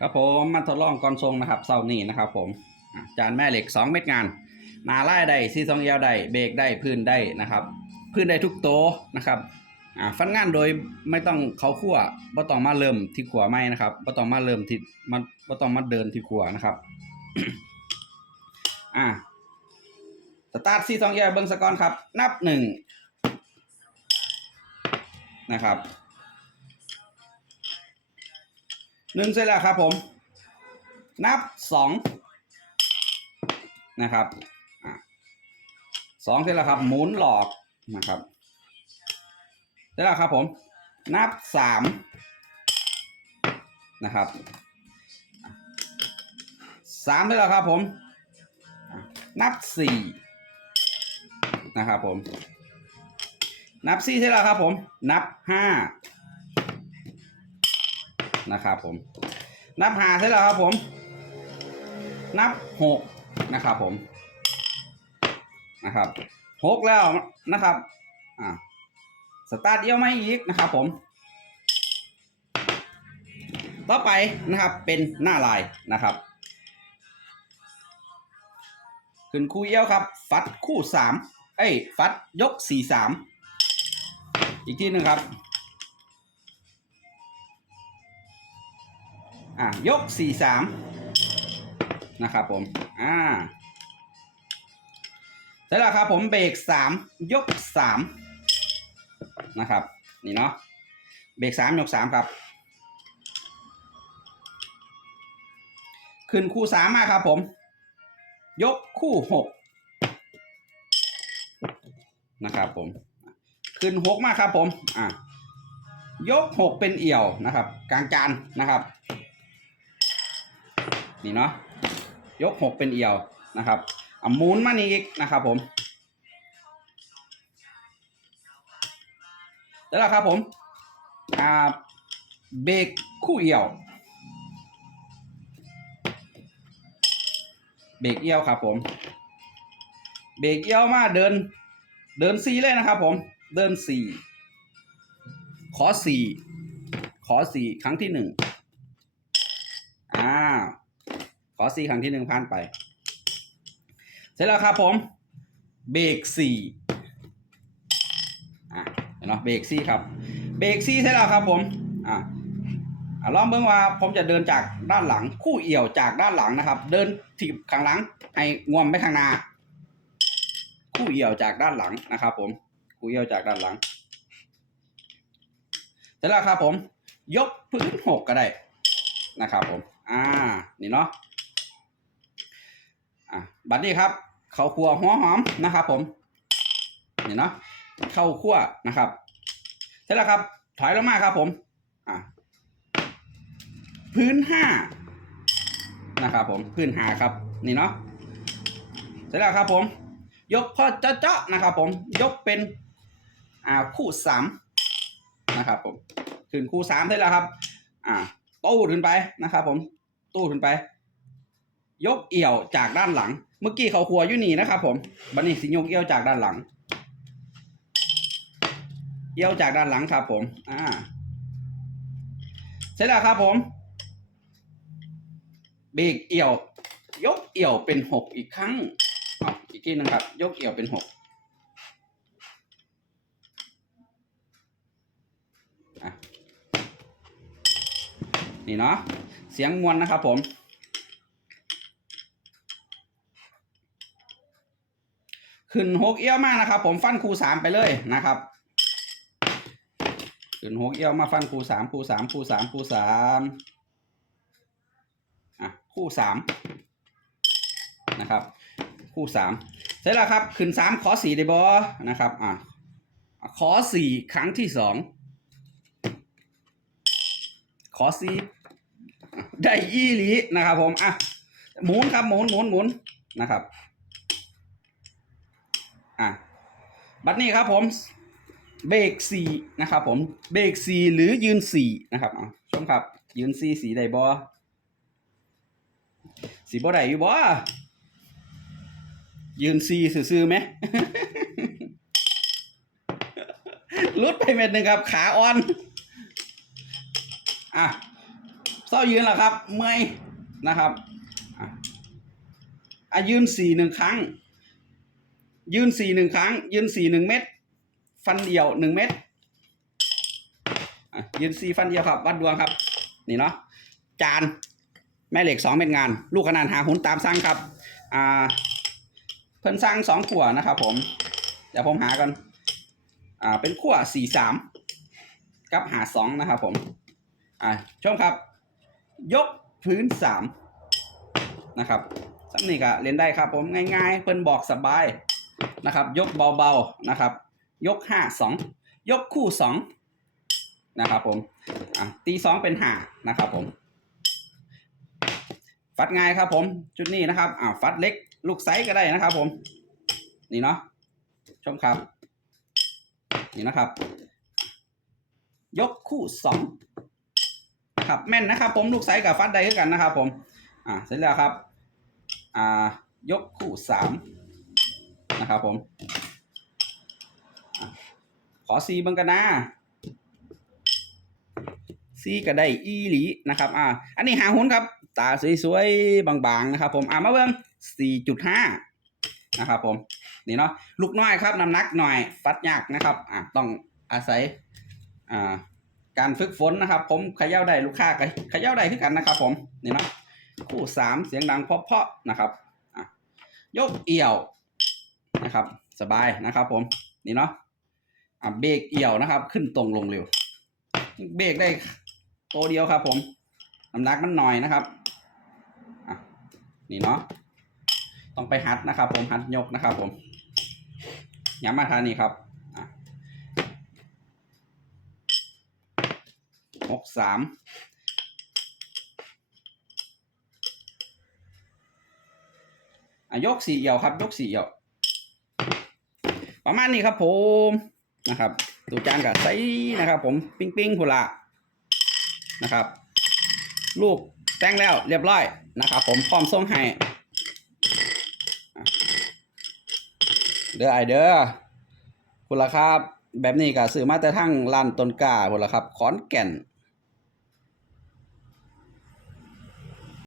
ครับผมมาทดลองก่อนทรงนะครับเสาร์นี้นะครับผมจานแม่เหล็ก 2 เม็ดงานนาไล่ได้ซีซองยาวได้เบรกได้พื้นได้นะครับ พื้นได้ทุกโตะนะครับฟันงานโดยไม่ต้องเขาขั้วบ่ต้องมาเริ่มที่ขัวไม่นะครับบ่ต้องมาเริ่มที่มันบ่ต้องมาเดินที่ขัวนะครับอ่าสตาร์ทซีซองยาวเบิ้งสกอนครับ นับหนึ่งนะครับ นึ่งเสร็จแล้วครับผม นับสองนะครับสองเสร็จแล้วครับ หมุนหลอกนะครับเสร็จแล้วครับผม นับสามนะครับสามเสร็จแล้วครับผม นับสี่นะครับผม นับสี่เสร็จแล้วครับผม นับห้า นะครับผม นับหาเสร็จแล้วครับผม นับหกนะครับผมนะครับหกแล้วนะครับอ่าสตาร์ทเดียวไม่อีกนะครับผม ต่อไปนะครับเป็นหน้าลายนะครับ ขึ้นคู่เอี้ยวครับ ฟัดคู่สามเอ้ย ฟัดยกสี่สามอีกทีหนึ่งครับ อะยกสี่สามนะครับผม อ่าเสร็จแล้วครับผมเบรกสามยกสามนะครับ นี่เนาะเบรกสามยกสามครับ ขึ้นคู่สามมาครับผม ยกคู่หกนะครับผม ขึ้นหกมาครับผม อะยกหกเป็นเอี่ยวนะครับ กลางจานนะครับ นี่เนาะยกหกเป็นเอี่ยวนะครับอะหมุนมานี่อีกนะครับผมแล้วล่ะครับผมอ่าเบรกคู่เอี่ยว เบรกเอี่ยวครับผมเบรกเอี่ยวมาเดิน เดินสี่เลยนะครับผมเดินสี่ขอสี่ขอสี่ครั้งที่หนึ่งอ่า ขอสี่ครั้งที่หนึ่งผ่านไป เสร็จแล้วครับผม เบรกสี่อะเนเนาะเบรกสี่ครับ เบรกสี่เสร็จแล้วครับผมอะอะลองเบิ่งว่าผมจะเดินจากด้านหลัง คู่เอี่ยวจากด้านหลังนะครับ เดินถีบข้างหลังให้งวมไปข้างหน้า คู่เอี่ยวจากด้านหลังนะครับ ผม คู่เอี่ยวจากด้านหลังเสร็จแล้วครับผม ยกพื้นหกก็ได้นะครับผม อ่า นี่เนาะ บัดนี้ครับเข้าครัวหัวหอมนะครับ ผมนี่เนาะเข้าคั่วนะครับเสร็จแล้วครับ ถอยลงมาครับ ผมอะพื้นห้านะครับ ผมพื้นหาครับ นี่เนาะเสร็จแล้วครับ ผม ยกพอเจาะนะครับ ผมยกเป็นอ่าคู่สามนะครับ ผมขึ้นคู่สามได้แล้วครับ อ่าตู้ขึ้นไปนะครับ ผม ตู้ขึ้นไป ยกเอี่ยวจากด้านหลัง เมื่อกี้เขาครัวอยู่นี่นะครับผมบันนี้สิยกเอี่ยวจากด้านหลัง เอี่ยวจากด้านหลังครับผม อ่าเสร็จแล้วครับผมเบรกเอี่ยว ยกเอี่ยวเป็นหกอีกครั้งเอาอีกทีนึงครับ ยกเอี่ยวเป็นหกนี่เนาะเสียงมวลนะครับผม ขึ้นหกเอี้ยวมากนะครับ ผมฟันคูสามไปเลยนะครับขึ้นหกเอี้ยวมาฟันคูสามคูสามคูสามคูสามอะคู่สามนะครับ คู่สามเสร็จแล้วครับ ขึ้นสามขอสี่ได้บอนะครับอะขอสี่ครั้งที่สองขอสี่ได้ยี่หลีนะครับผมอะหมุนครับหมุนหมุนหมุนนะครับ อะบัดนี้ครับผมเบรกสี่นะครับผมเบรกสี่หรือยืนสี่นะครับอะชมครับ ยืนสี่สีใดบอสีบ่ได้อยู่บอยืนสี่ซื่อๆไหมลุดไปเม็ดหนึ่งครับ ขาอ่อน อะเศร้ายืนแล้วครับ เมื่อยนะครับ อะอะยืนสี่หนึ่งครั้ง ยืนสี่หนึ่งครั้ง ยืนสี่หนึ่งเม็ดฟันเดียวหนึ่งเม็ดยืนสี่ฟันเดียวครับ วัดดวงครับ นี่เนาะจานแม่เหล็กสองเม็ดงาน ลูกขนาดหาหุนตามสั่งครับอ่าเพิ่นสั่งสองขวดนะครับ ผมเดี๋ยวผมหากันอ่าเป็นขวดสี่สามกับหาสองนะครับ ผมอ่าชมครับ ยกพื้นสามนะครับสักนี่ก็เล่นได้ครับ ผมง่ายๆ เพิ่นบอกสบาย นะครับ ยกเบาๆนะครับ ยกห้าสองยกคู่สองนะครับผมอะตีสองเป็นห้านะครับผมฟัดง่ายครับผมจุดนี้นะครับอ่าฟัดเล็กลูกไซส์ก็ได้นะครับผม นี่เนาะชมครับ นี่นะครับ ยกคู่สองครับแม่นนะครับ ผมลูกไซส์กับฟัดได้คือกันนะครับ ผม อ่าเสร็จแล้วครับ อ่ายกคู่สาม นะครับผม ขอซีบังกันนะซีก็ได้อีหลีนะครับ อ่า อันนี้หางหุนครับ ตาสวยๆ บางๆ นะครับ ผม อ่ามาเบิ้งสี่จุดห้านะครับผม นี่เนาะ ลูกน้อยครับ น้ำหนักหน่อย ฟัดยากนะครับ อ่าต้องอาศัย อ่า การฝึกฝนนะครับ ผมขย่าได้ลูกค้าก็ขย่าได้คือกันนะครับ ผม นี่เนาะ คู่สามเสียงดังเพาะๆ นะครับ อะ ยกเอี่ยว นะครับ สบายนะครับ ผมนี่เนาะอะเบรกเอี่ยวนะครับ ขึ้นตรงลงเร็ว เบรกได้ตัวเดียวครับ ผมน้ำหนักมันหน่อยนะครับอะนี่เนาะต้องไปหัดนะครับ ผมหัดยกนะครับ ผมย้ำมาทางนี้ครับหกสามอะยกสี่เอี่ยวครับ ยกสี่เอี่ยว ประมาณนี้ครับผมนะครับตูจานกับไซนะครับผมปิ้งปิ้งพุละนะครับ ลูกแต่งแล้วเรียบร้อยนะครับ ผมพร้อมส่งให้เด้อไอเด้อพุละครับ แบบนี้ก็ซื้อมาแต่ทั้งร้านต้นกาพุละครับขอนแก่น